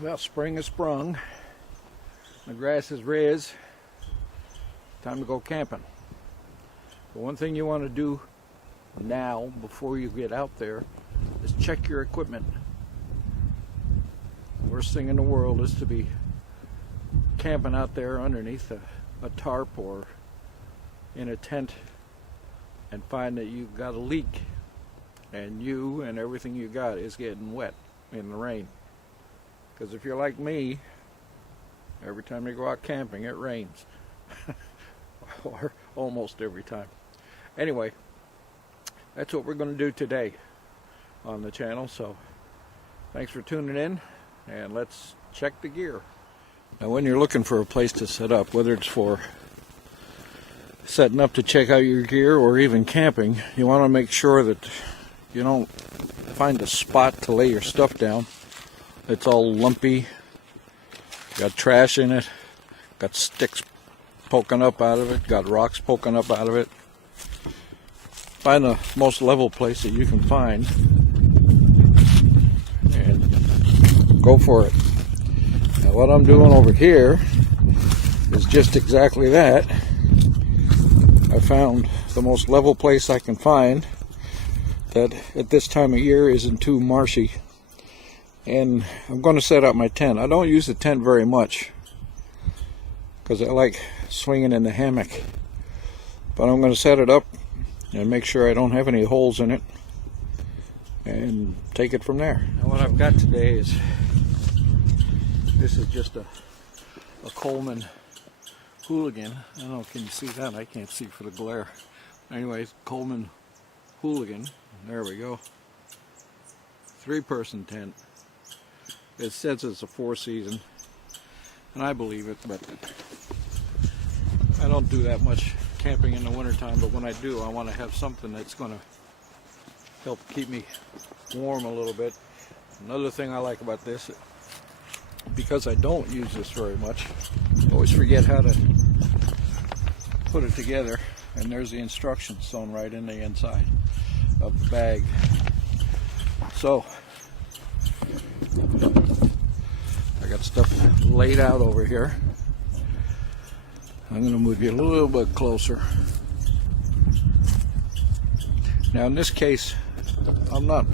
Well, spring has sprung, the grass is riz, time to go camping. The one thing you want to do now before you get out there is check your equipment. The worst thing in the world is to be camping out there underneath a tarp or in a tent and find that you've got a leak and you and everything you got is getting wet in the rain. Because if you're like me, every time you go out camping it rains. Or almost every time. Anyway, that's what we're going to do today on the channel. So thanks for tuning in, and let's check the gear. Now when you're looking for a place to set up, whether it's for setting up to check out your gear or even camping, you want to make sure that you don't find a spot to lay your stuff down. It's all lumpy, got trash in it, got sticks poking up out of it, got rocks poking up out of it. Find the most level place that you can find and go for it. Now what I'm doing over here is just exactly that. I found the most level place I can find that at this time of year isn't too marshy. And I'm going to set up my tent. I don't use the tent very much because I like swinging in the hammock. But I'm going to set it up and make sure I don't have any holes in it and take it from there. Now what I've got today is, this is just a Coleman Hooligan. I don't know, can you see that? I can't see for the glare. Anyways, Coleman Hooligan. There we go. 3-person tent. It says it's a 4-season, and I believe it, but I don't do that much camping in the wintertime, but when I do, I want to have something that's going to help keep me warm a little bit. Another thing I like about this, because I don't use this very much, I always forget how to put it together, and there's the instructions sewn right in the inside of the bag. So I got stuff laid out over here. I'm going to move you a little bit closer. Now in this case, I'm not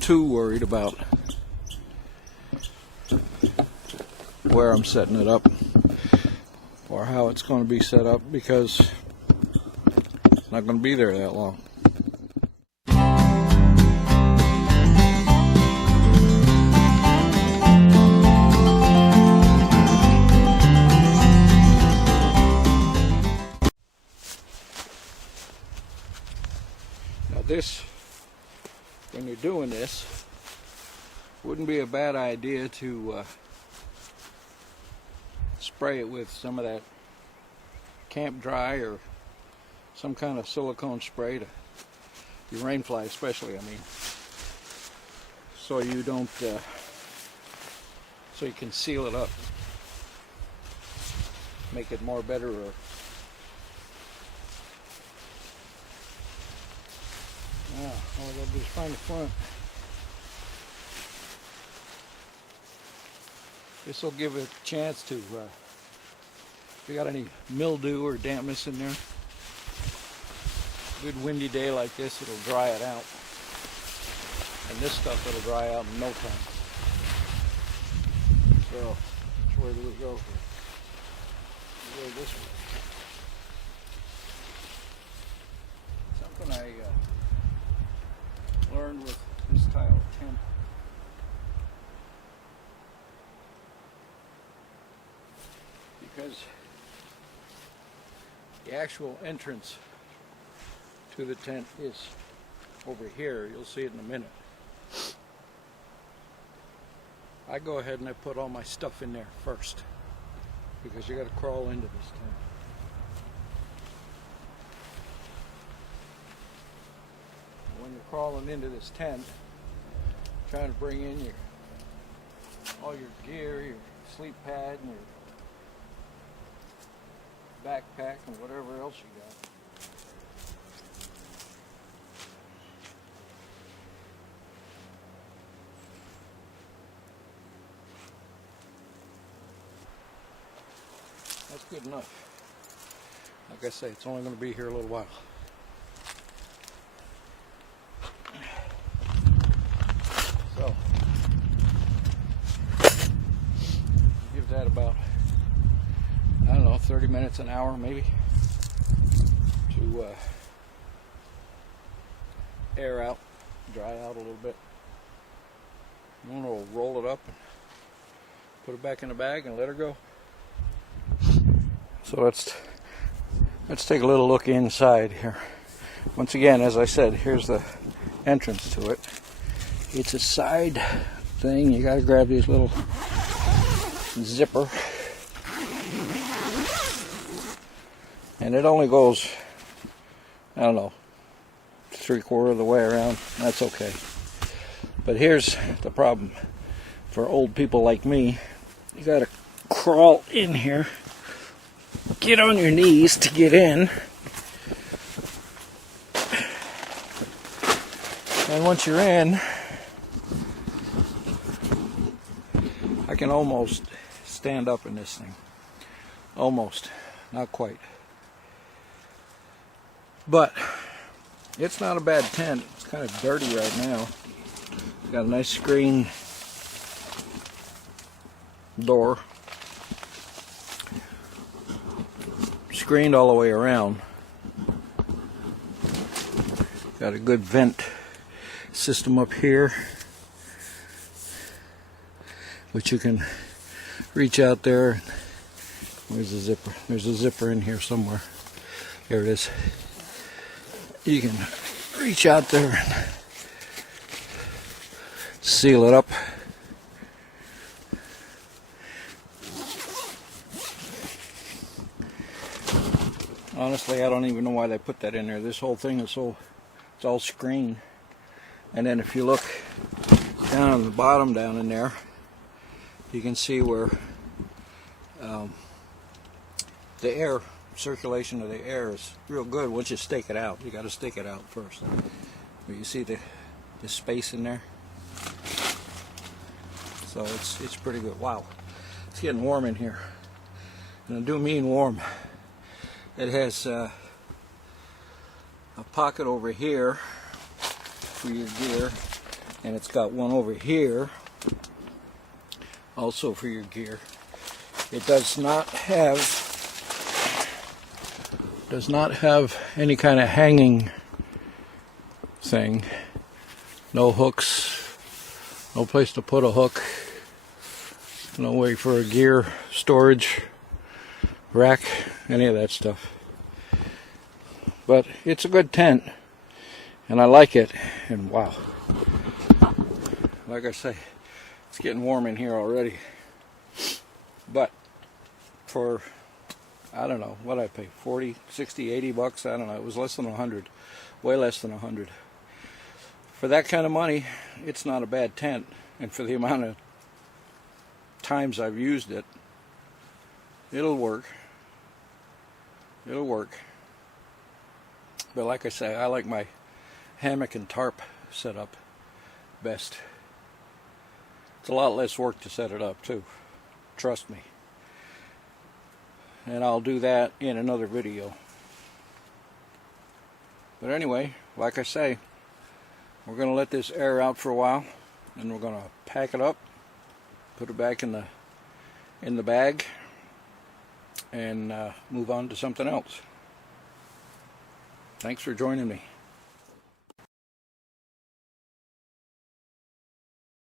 too worried about where I'm setting it up or how it's going to be set up, because it's not going to be there that long. This, when you're doing this, wouldn't be a bad idea to spray it with some of that Camp Dry or some kind of silicone spray to your rainfly, especially. I mean, so you don't, so you can seal it up, make it more better. Or all I gotta do is find the front. This will give it a chance to, if you got any mildew or dampness in there, good windy day like this, it'll dry it out. And this stuff it'll dry out in no time. So, which way do we go? We go this way. Something I learned with this style tent. Because the actual entrance to the tent is over here. You'll see it in a minute. I go ahead and I put all my stuff in there first, because you got to crawl into this tent. When you're crawling into this tent, trying to bring in all your gear, your sleep pad, and your backpack, and whatever else you got. good enough. Like I say, it's only going to be here a little while. So, give that about, I don't know, 30 minutes, an hour maybe, to air out, dry out a little bit. I'm going to roll it up and put it back in the bag and let her go. So let's take a little look inside here. Once again, as I said, here's the entrance to it. It's a side thing. You got to grab these little zipper, and it only goes, I don't know, 3/4 of the way around. That's okay. But here's the problem for old people like me. You got to crawl in here, get on your knees to get in, and once you're in, I can almost stand up in this thing. Almost, not quite. But it's not a bad tent. It's kind of dirty right now. Got a nice screen door, screened all the way around. Got a good vent system up here, which you can reach out there. Where's the zipper? There's a zipper in here somewhere. Here it is. You can reach out there and seal it up. Honestly, I don't even know why they put that in there. This whole thing is it's all screened. And then if you look down on the bottom down in there, you can see where the air, circulation of the air is real good once you stake it out. You got to stake it out first. But you see the space in there? So it's pretty good. Wow, it's getting warm in here. And I do mean warm. It has a pocket over here for your gear, and it's got one over here also for your gear. It does not have any kind of hanging thing. No hooks, no place to put a hook, no way for a gear storage rack, any of that stuff. But it's a good tent, and I like it. And wow, like I say, it's getting warm in here already. But for, I don't know, what I pay, 40, 60, 80 bucks, I don't know, it was less than 100, way less than 100. For that kind of money, it's not a bad tent, and for the amount of times I've used it, it'll work. It'll work. But like I say, I like my hammock and tarp setup best. It's a lot less work to set it up too, trust me. And I'll do that in another video. But anyway, like I say, we're going to let this air out for a while, and we're going to pack it up, put it back in the bag, and move on to something else. Thanks for joining me.